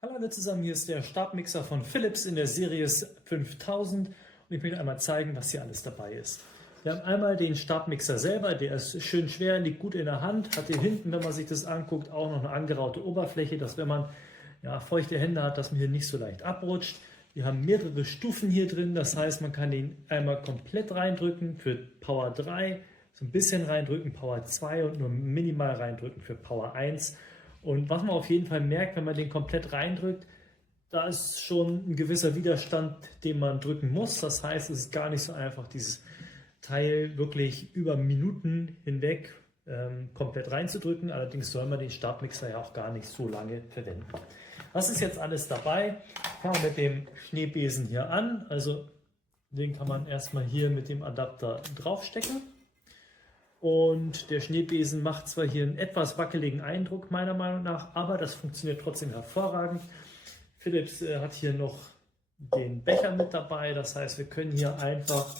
Hallo alle zusammen, hier ist der Stabmixer von Philips in der Series 5000 und ich möchte einmal zeigen, was hier alles dabei ist. Wir haben einmal den Stabmixer selber, der ist schön schwer, liegt gut in der Hand, hat hier hinten, wenn man sich das anguckt, auch noch eine angeraute Oberfläche, dass wenn man feuchte Hände hat, dass man hier nicht so leicht abrutscht. Wir haben mehrere Stufen hier drin, das heißt, man kann den einmal komplett reindrücken für Power 3, so ein bisschen reindrücken, Power 2 und nur minimal reindrücken für Power 1. Und was man auf jeden Fall merkt, wenn man den komplett reindrückt, da ist schon ein gewisser Widerstand, den man drücken muss. Das heißt, es ist gar nicht so einfach, dieses Teil wirklich über Minuten hinweg komplett reinzudrücken. Allerdings soll man den Stabmixer ja auch gar nicht so lange verwenden. Was ist jetzt alles dabei? Fangen wir mit dem Schneebesen hier an. Also den kann man erstmal hier mit dem Adapter draufstecken. Und der Schneebesen macht zwar hier einen etwas wackeligen Eindruck, meiner Meinung nach, aber das funktioniert trotzdem hervorragend. Philips hat hier noch den Becher mit dabei, das heißt, wir können hier einfach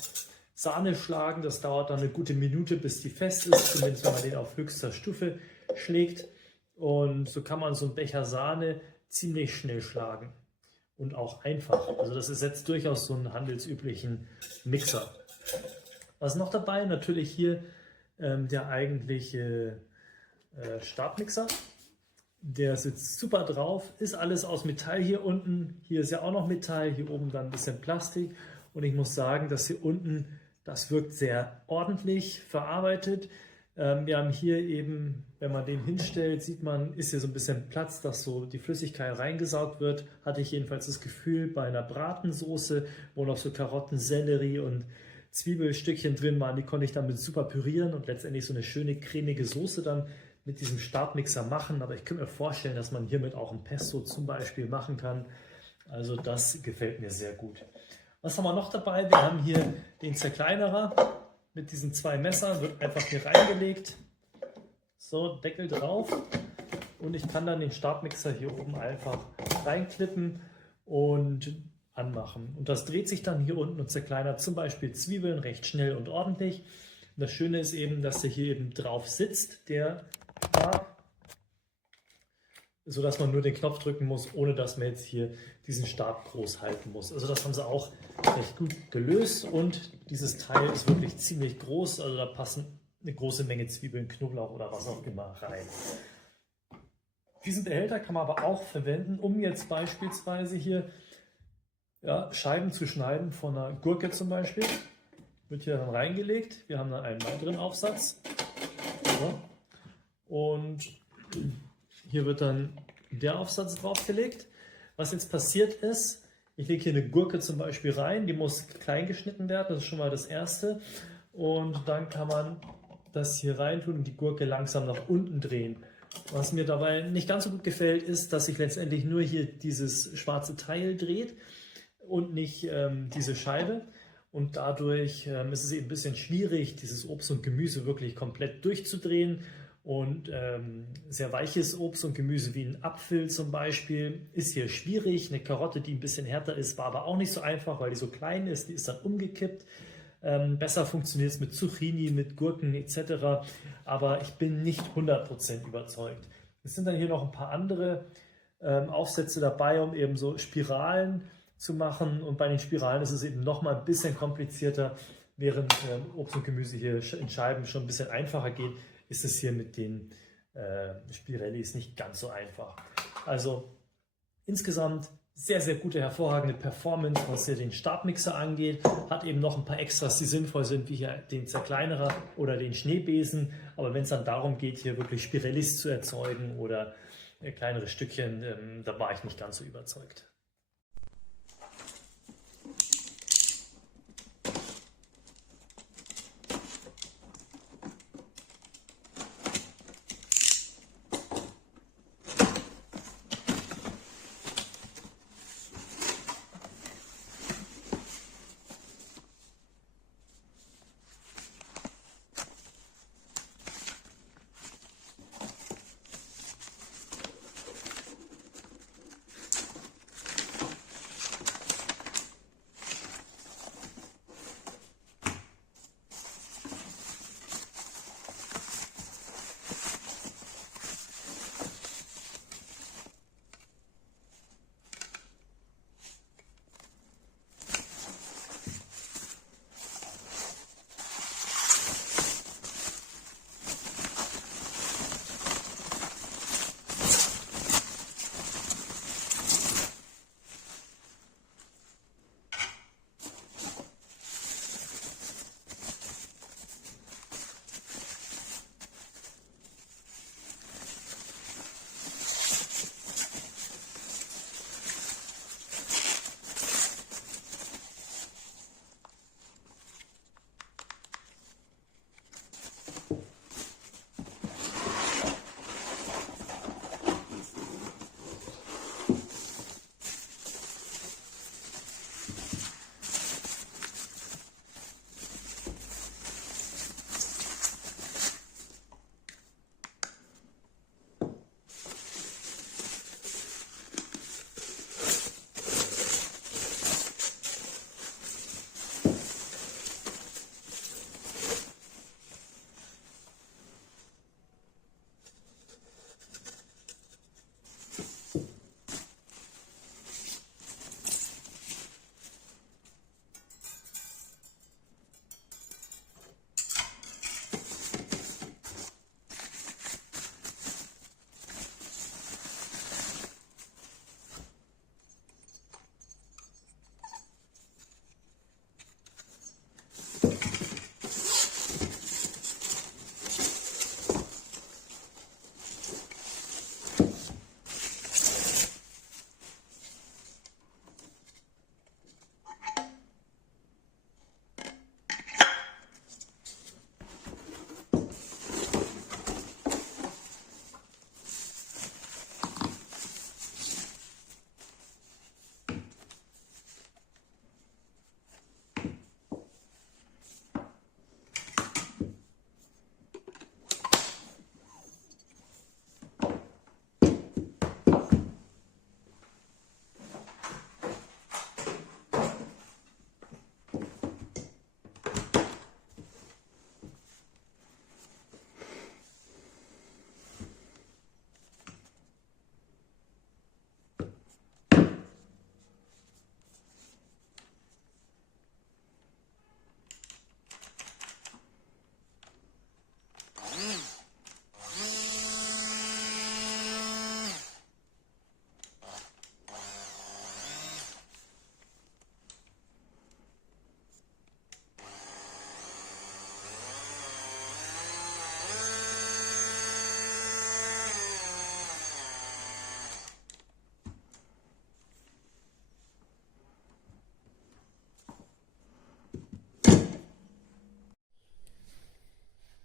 Sahne schlagen. Das dauert dann eine gute Minute, bis die fest ist, zumindest wenn man den auf höchster Stufe schlägt. Und so kann man so einen Becher Sahne ziemlich schnell schlagen und auch einfach. Also das ist jetzt durchaus so einen handelsüblichen Mixer. Was noch dabei? Natürlich hier der eigentliche Stabmixer. Der sitzt super drauf, ist alles aus Metall hier unten. Hier ist ja auch noch Metall, hier oben dann ein bisschen Plastik. Und ich muss sagen, dass hier unten, das wirkt sehr ordentlich verarbeitet. Wir haben hier eben, wenn man den hinstellt, sieht man, ist hier so ein bisschen Platz, dass so die Flüssigkeit reingesaugt wird. Hatte ich jedenfalls das Gefühl bei einer Bratensoße, wo noch so Karotten, Sellerie und Zwiebelstückchen drin waren, die konnte ich damit super pürieren und letztendlich so eine schöne cremige Soße dann mit diesem Stabmixer machen. Aber ich könnte mir vorstellen, dass man hiermit auch ein Pesto zum Beispiel machen kann. Also das gefällt mir sehr gut. Was haben wir noch dabei? Wir haben hier den Zerkleinerer mit diesen zwei Messern, wird einfach hier reingelegt. So, Deckel drauf. Und ich kann dann den Stabmixer hier oben einfach reinklippen und anmachen. Und das dreht sich dann hier unten und zerkleinert zum Beispiel Zwiebeln recht schnell und ordentlich. Und das Schöne ist eben, dass der hier eben drauf sitzt, der Stab, sodass man nur den Knopf drücken muss, ohne dass man jetzt hier diesen Stab groß halten muss. Also das haben sie auch recht gut gelöst und dieses Teil ist wirklich ziemlich groß, also da passen eine große Menge Zwiebeln, Knoblauch oder was auch immer rein. Diesen Behälter kann man aber auch verwenden, um jetzt beispielsweise hier Scheiben zu schneiden von einer Gurke zum Beispiel. Wird hier dann reingelegt. Wir haben dann einen weiteren Aufsatz. So. Und hier wird dann der Aufsatz draufgelegt. Was jetzt passiert ist, ich lege hier eine Gurke zum Beispiel rein, die muss klein geschnitten werden, das ist schon mal das Erste. Und dann kann man das hier rein tun und die Gurke langsam nach unten drehen. Was mir dabei nicht ganz so gut gefällt, ist, dass sich letztendlich nur hier dieses schwarze Teil dreht und nicht diese Scheibe. Und dadurch ist es eben ein bisschen schwierig, dieses Obst und Gemüse wirklich komplett durchzudrehen. Und sehr weiches Obst und Gemüse wie ein Apfel zum Beispiel ist hier schwierig. Eine Karotte, die ein bisschen härter ist, war aber auch nicht so einfach, weil die so klein ist. Die ist dann umgekippt. Besser funktioniert es mit Zucchini, mit Gurken etc. Aber ich bin nicht 100% überzeugt. Es sind dann hier noch ein paar andere Aufsätze dabei, um eben so Spiralen zu machen. Und bei den Spiralen ist es eben noch mal ein bisschen komplizierter. Während Obst und Gemüse hier in Scheiben schon ein bisschen einfacher geht, ist es hier mit den Spirellis nicht ganz so einfach. Also insgesamt sehr, sehr gute, hervorragende Performance, was hier den Stabmixer angeht. Hat eben noch ein paar Extras, die sinnvoll sind, wie hier den Zerkleinerer oder den Schneebesen. Aber wenn es dann darum geht, hier wirklich Spirellis zu erzeugen oder kleinere Stückchen, da war ich nicht ganz so überzeugt.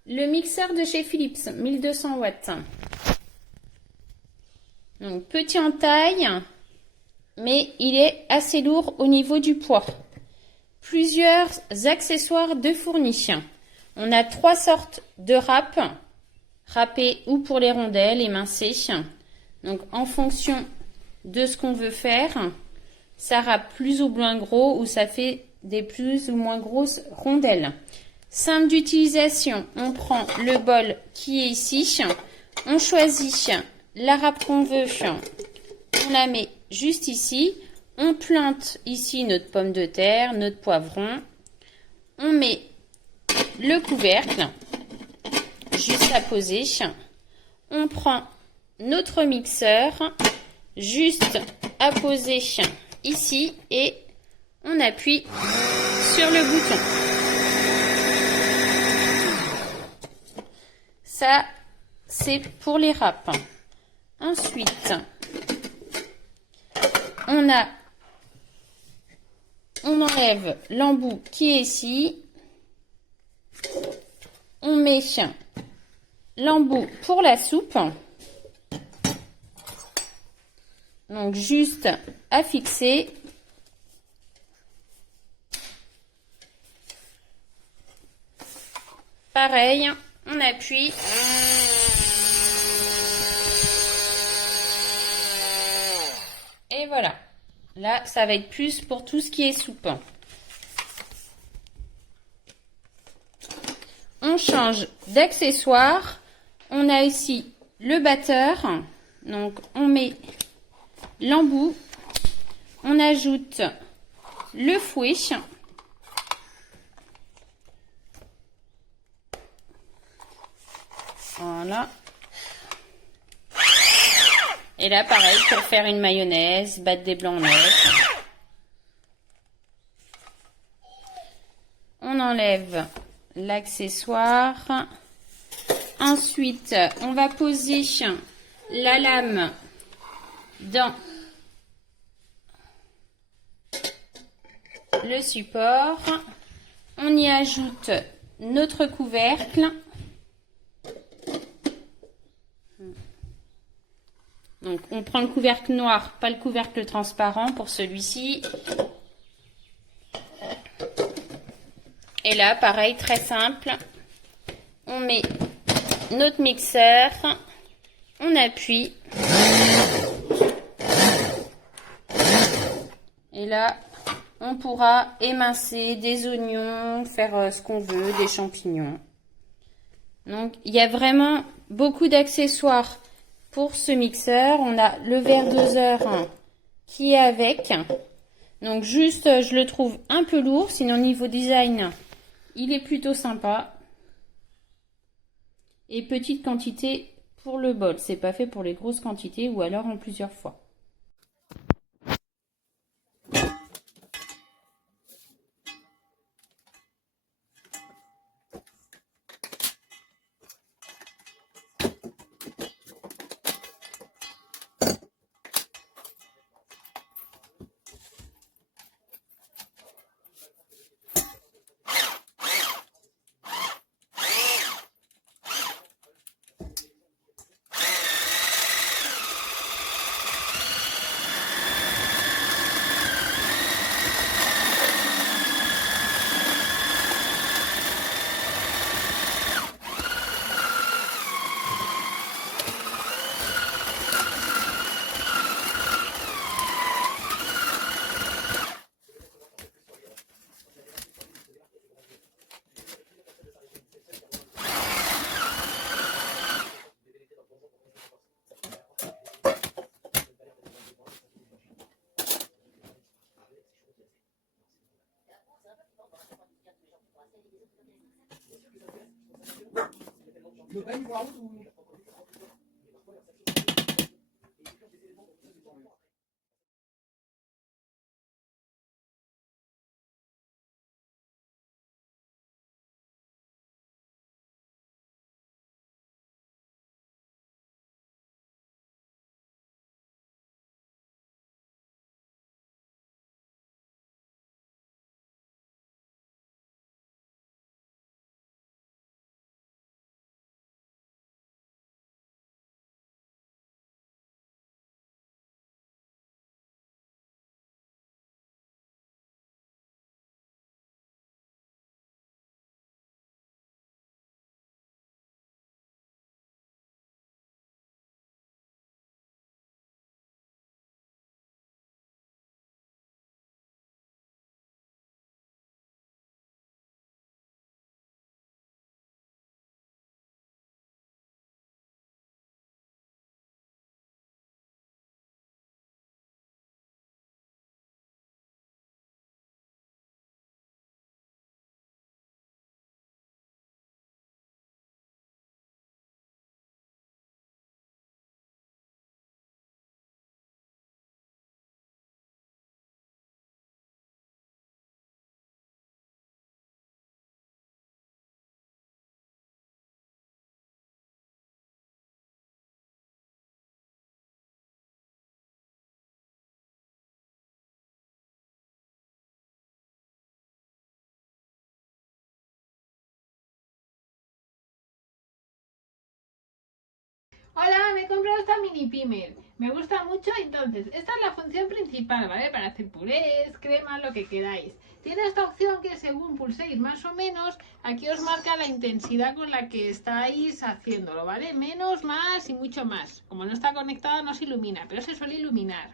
Le mixeur de chez Philips, 1200 watts. Donc, petit en taille, mais il est assez lourd au niveau du poids. Plusieurs accessoires de fournis. On a 3 sortes de râpes, râpées ou pour les rondelles, émincées. Donc, en fonction de ce qu'on veut faire, ça râpe plus ou moins gros ou ça fait des plus ou moins grosses rondelles. Simple d'utilisation, on prend le bol qui est ici, on choisit la râpe qu'on veut, on la met juste ici, on plante ici notre pomme de terre, notre poivron, on met le couvercle, juste à poser, on prend notre mixeur, juste à poser ici et on appuie sur le bouton. Ça, c'est pour les râpes. Ensuite, on enlève l'embout qui est ici. On met l'embout pour la soupe. Donc, juste à fixer. Pareil, on appuie. Et voilà. Là, ça va être plus pour tout ce qui est soupe. On change d'accessoire. On a ici le batteur. Donc, on met l'embout. On ajoute le fouet. Voilà. Et là, pareil, pour faire une mayonnaise, battre des blancs en neige. On enlève l'accessoire. Ensuite, on va poser la lame dans le support. On y ajoute notre couvercle. Donc, on prend le couvercle noir, pas le couvercle transparent pour celui-ci. Et là, pareil, très simple. On met notre mixeur. On appuie. Et là, on pourra émincer des oignons, faire ce qu'on veut, des champignons. Donc, il y a vraiment beaucoup d'accessoires pour ce mixeur. On a le verre doseur qui est avec. Donc, juste, je le trouve un peu lourd. Sinon, niveau design, il est plutôt sympa. Et petite quantité pour le bol. C'est pas fait pour les grosses quantités ou alors en plusieurs fois. Hola, me he comprado esta mini pimer. Me gusta mucho, entonces, esta es la función principal, ¿vale? Para hacer purés, cremas, lo que queráis. Tiene esta opción que según pulséis más o menos, aquí os marca la intensidad con la que estáis haciéndolo, ¿vale? Menos, más y mucho más. Como no está conectada no se ilumina, pero se suele iluminar.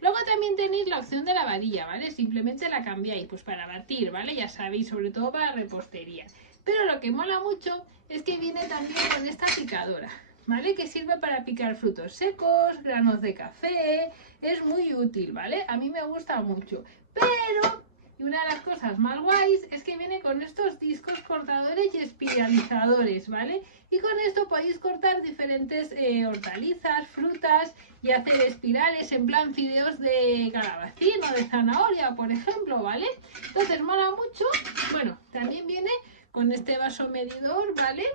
Luego también tenéis la opción de la varilla, ¿vale? Simplemente la cambiáis, pues para batir, ¿vale? Ya sabéis, sobre todo para repostería. Pero lo que mola mucho es que viene también con esta picadora, ¿vale? Que sirve para picar frutos secos, granos de café, es muy útil, ¿vale? A mí me gusta mucho. Pero, y una de las cosas más guays es que viene con estos discos cortadores y espiralizadores, ¿vale? Y con esto podéis cortar diferentes hortalizas, frutas y hacer espirales en plan fideos de calabacín o de zanahoria, por ejemplo, ¿vale? Entonces mola mucho. Bueno, también viene con este vaso medidor, ¿vale?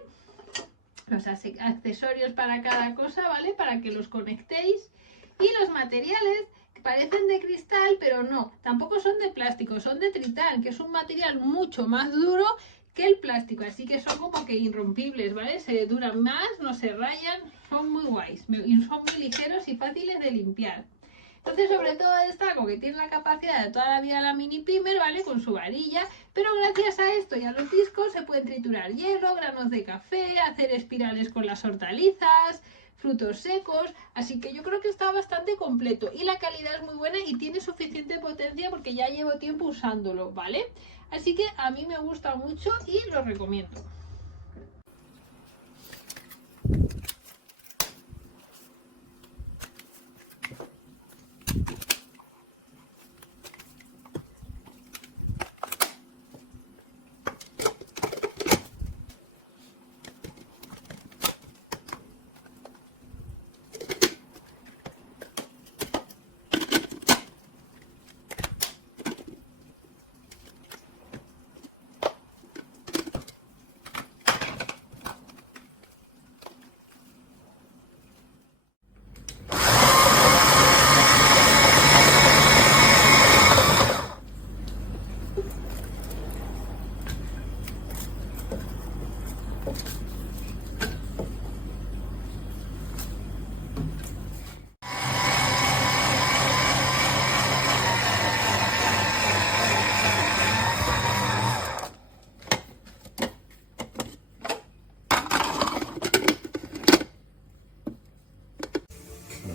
Los accesorios para cada cosa, ¿vale? Para que los conectéis. Y los materiales parecen de cristal, pero no, tampoco son de plástico, son de tritán, que es un material mucho más duro que el plástico, así que son como que irrompibles, ¿vale? Se duran más, no se rayan, son muy guays y son muy ligeros y fáciles de limpiar. Entonces, sobre todo destaco que tiene la capacidad de toda la vida la mini pimer, ¿vale? Con su varilla, pero gracias a esto y a los discos se pueden triturar hielo, granos de café, hacer espirales con las hortalizas, frutos secos, así que yo creo que está bastante completo y la calidad es muy buena y tiene suficiente potencia porque ya llevo tiempo usándolo, ¿vale? Así que a mí me gusta mucho y lo recomiendo.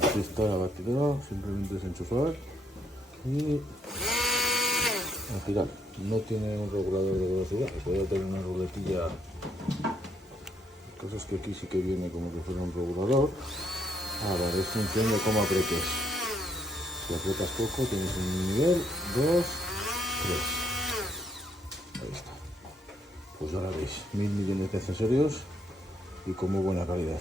Aquí está la batidora, simplemente es enchufar y a tirar. No tiene un regulador de velocidad, puede tener una ruletilla. La cosa es que aquí sí que viene como que fuera un regulador. Vale, es función de cómo apretes. Si apretas poco tienes un nivel, 2, 3. Ahí está. Pues ahora veis, 1000 millones de accesorios y con muy buena calidad.